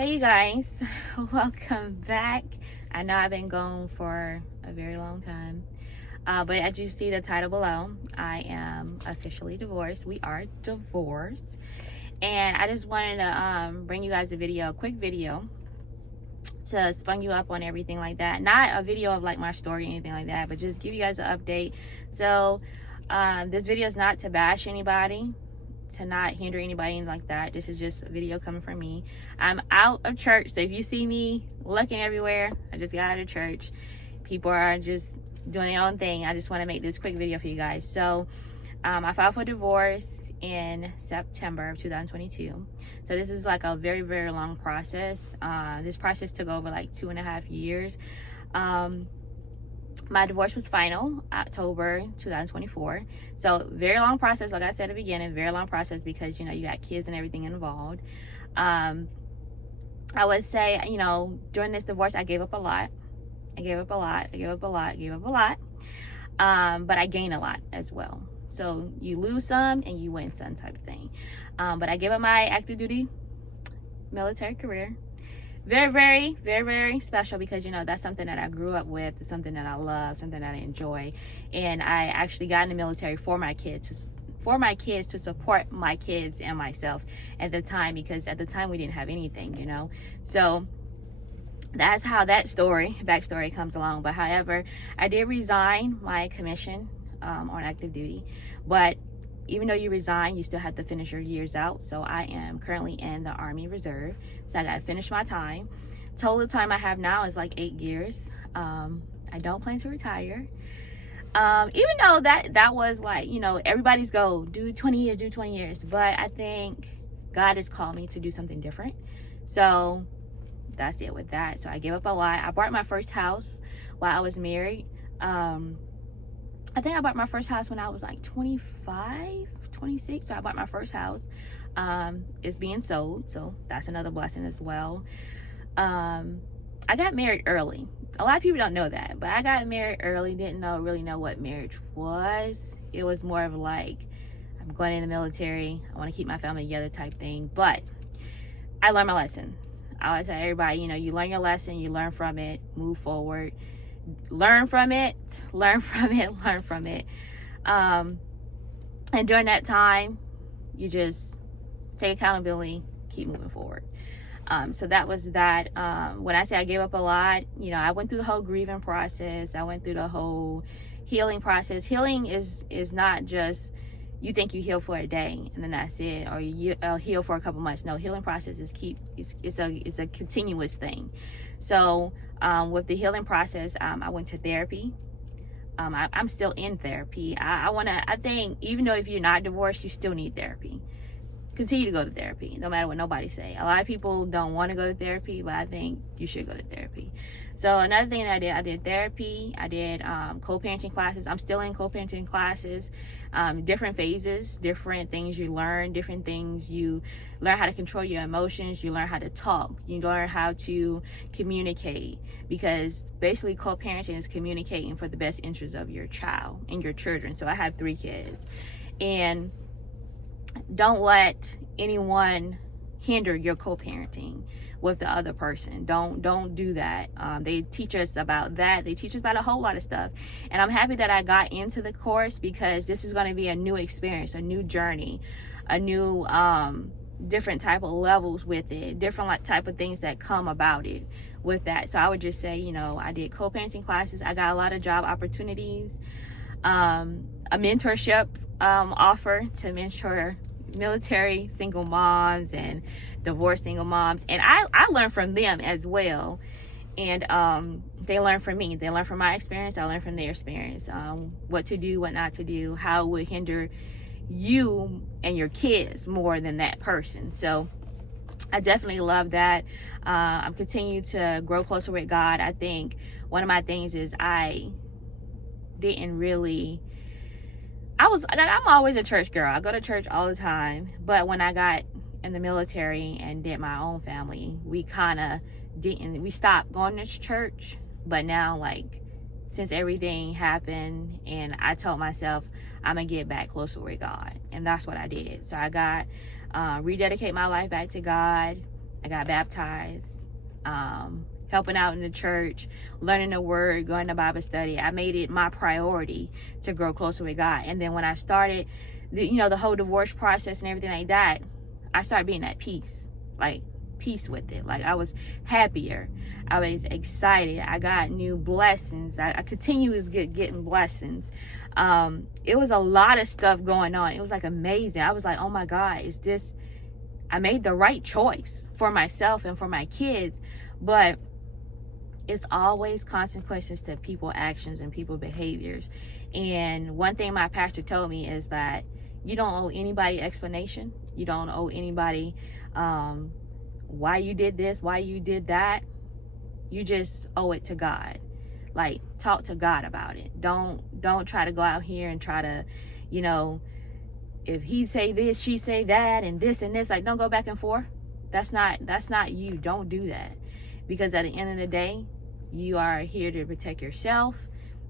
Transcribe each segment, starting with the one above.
Hey you guys, welcome back. I know I've been gone for a very long time, but as you see the title below, I am officially divorced. We are divorced, and I just wanted to bring you guys a quick video to spun you up on everything like that. Not a video of like my story or anything like that, but just give you guys an update. So this video is not to bash anybody, to not hinder anybody like that. This is just a video coming from me. I'm out of church, so if you see me looking everywhere, I just got out of church. People are just doing their own thing. I just want to make this quick video for you guys. So I filed for divorce in September of 2022. So this is like a very, very long process. This process took over like 2.5 years. My divorce was final October 2024. So very long process, like I said at the beginning, very long process because, you know, you got kids and everything involved. I would say, you know, during this divorce, I gave up a lot. I gave up a lot. But I gained a lot as well. So you lose some and you win some type of thing. But I gave up my active duty military career. Very, very, very, very special because, you know, that's something that I grew up with. It's something that I love, something that I enjoy. And I actually got in the military for my kids, to support my kids and myself at the time, because at the time we didn't have anything, you know. So that's how that backstory comes along. But however, I did resign my commission on active duty. But even though you resign, you still have to finish your years out. So I am currently in the Army Reserve. So I got to finish my time. Total time I have now is like 8 years. I don't plan to retire. Even though that was like, you know, everybody's goal, do 20 years. But I think God has called me to do something different. So that's it with that. So I gave up a lot. I bought my first house while I was married. I think I bought my first house when I was like 25, 26. So I bought my first house. It's being sold, so that's another blessing as well. I got married early. A lot of people don't know that, but I got married early. Didn't really know what marriage was. It was more of like, I'm going in the military, I want to keep my family together type thing. But I learned my lesson. I always tell everybody, you know, you learn your lesson, you learn from it, move forward. Learn from it. And during that time, you just take accountability, keep moving forward. So that was that. When I say I gave up a lot, you know, I went through the whole grieving process. I went through the whole healing process. Healing is not just you think you heal for a day and then that's it, or you heal for a couple months. No, healing process is it's a continuous thing. So with the healing process, I went to therapy. I'm still in therapy. I think even though if you're not divorced, you still need therapy. Continue to go to therapy, no matter what nobody say. A lot of people don't want to go to therapy, but I think you should go to therapy. So another thing that I did therapy. I did co-parenting classes. I'm still in co-parenting classes. Different phases, different things you learn, different things you learn how to control your emotions. You learn how to talk. You learn how to communicate, because basically co-parenting is communicating for the best interest of your child and your children. So I have 3 kids, and don't let anyone hinder your co-parenting with the other person. Don't do that. They teach us about that. They teach us about a whole lot of stuff. And I'm happy that I got into the course, because this is going to be a new experience, a new journey, a new different type of levels with it, different type of things that come about it with that. So I would just say, you know, I did co-parenting classes. I got a lot of job opportunities, a mentorship offer to mentor military single moms and divorced single moms, and I learned from them as well, and they learn from me. They learn from my experience. I learn from their experience, what to do, what not to do, how it would hinder you and your kids more than that person. So I definitely love that. I'm continuing to grow closer with God. I think one of my things is I'm always a church girl. I go to church all the time. But when I got in the military and did my own family, we stopped going to church. But now, like, since everything happened, and I told myself I'm gonna get back closer with God, and that's what I did. So I got rededicate my life back to God. I got baptized, helping out in the church, learning the word, going to Bible study. I made it my priority to grow closer with God. And then when I started the whole divorce process and everything like that, I started being at peace, like peace with it. Like I was happier. I was excited. I got new blessings. I continuously getting blessings. It was a lot of stuff going on. It was like amazing. I was like, oh my God, I made the right choice for myself and for my kids. But it's always consequences to people actions and people behaviors. And one thing my pastor told me is that you don't owe anybody explanation. You don't owe anybody why you did this, why you did that. You just owe it to God. Like, talk to God about it. Don't try to go out here and try to, if he say this, she say that, and this and this. Like, don't go back and forth. That's not you. Don't do that. Because at the end of the day, you are here to protect yourself,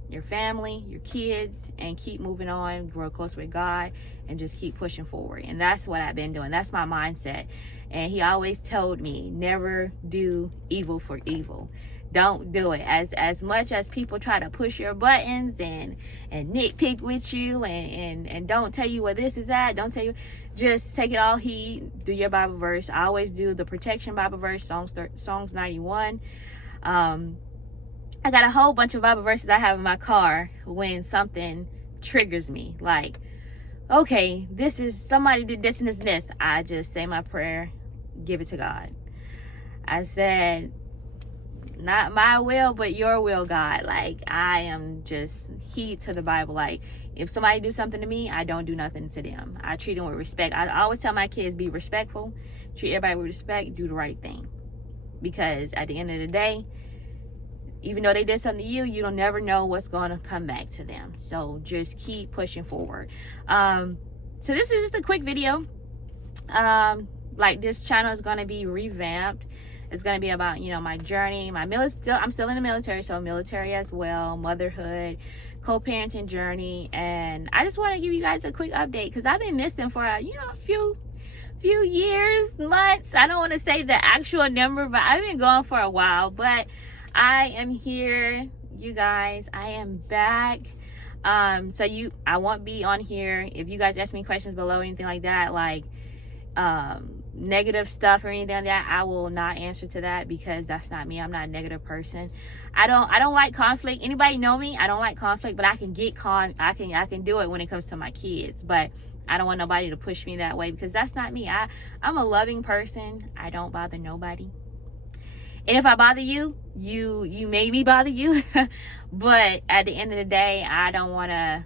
your family, your kids, and keep moving on, grow close with God, and just keep pushing forward. And that's what I've been doing. That's my mindset. And he always told me, never do evil for evil. Don't do it. As much as people try to push your buttons and nitpick with you and don't tell you where this is at, don't tell you, just take it all heed. Do your Bible verse. I always do the protection Bible verse, Psalms 91. I got a whole bunch of Bible verses I have in my car when something triggers me. Like, okay, somebody did this and this and this. I just say my prayer, give it to God. I said, not my will, but your will, God. Like, I am just heed to the Bible. Like, if somebody do something to me, I don't do nothing to them. I treat them with respect. I always tell my kids, be respectful, treat everybody with respect, do the right thing. Because at the end of the day, even though they did something to you, you don't never know what's going to come back to them. So just keep pushing forward. So this is just a quick video. Like, this channel is going to be revamped. It's going to be about, my journey, I'm still in the military, so military as well, motherhood, co-parenting journey. And I just want to give you guys a quick update because I've been missing for, a few years, months. I don't want to say the actual number, but I've been gone for a while. But I am here, you guys. I am back. I won't be on here. If you guys ask me questions below or anything like that, like negative stuff or anything like that, I will not answer to that because that's not me. I'm not a negative person. I don't like conflict. Anybody know me? I don't like conflict, but I can get I can do it when it comes to my kids. But I don't want nobody to push me that way because that's not me. I'm a loving person. I don't bother nobody. And if I bother you, you made me bother you. But at the end of the day, I don't want to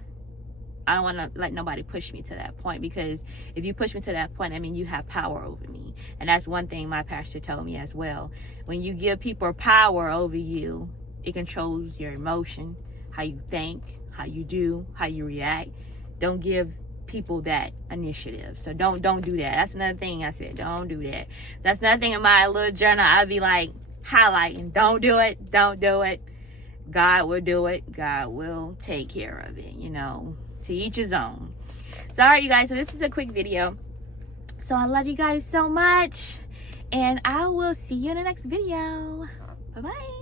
let nobody push me to that point, because if you push me to that point, I mean, you have power over me. And that's one thing my pastor told me as well. When you give people power over you, it controls your emotion, how you think, how you do, how you react. Don't give people that initiative. So don't do that. That's another thing I said. Don't do that. That's another thing in my little journal. I'd be like highlighting. Don't do it. Don't do it. God will do it. God will take care of it. To each his own. So, all right, you guys. So this is a quick video. So I love you guys so much, and I will see you in the next video. Bye bye.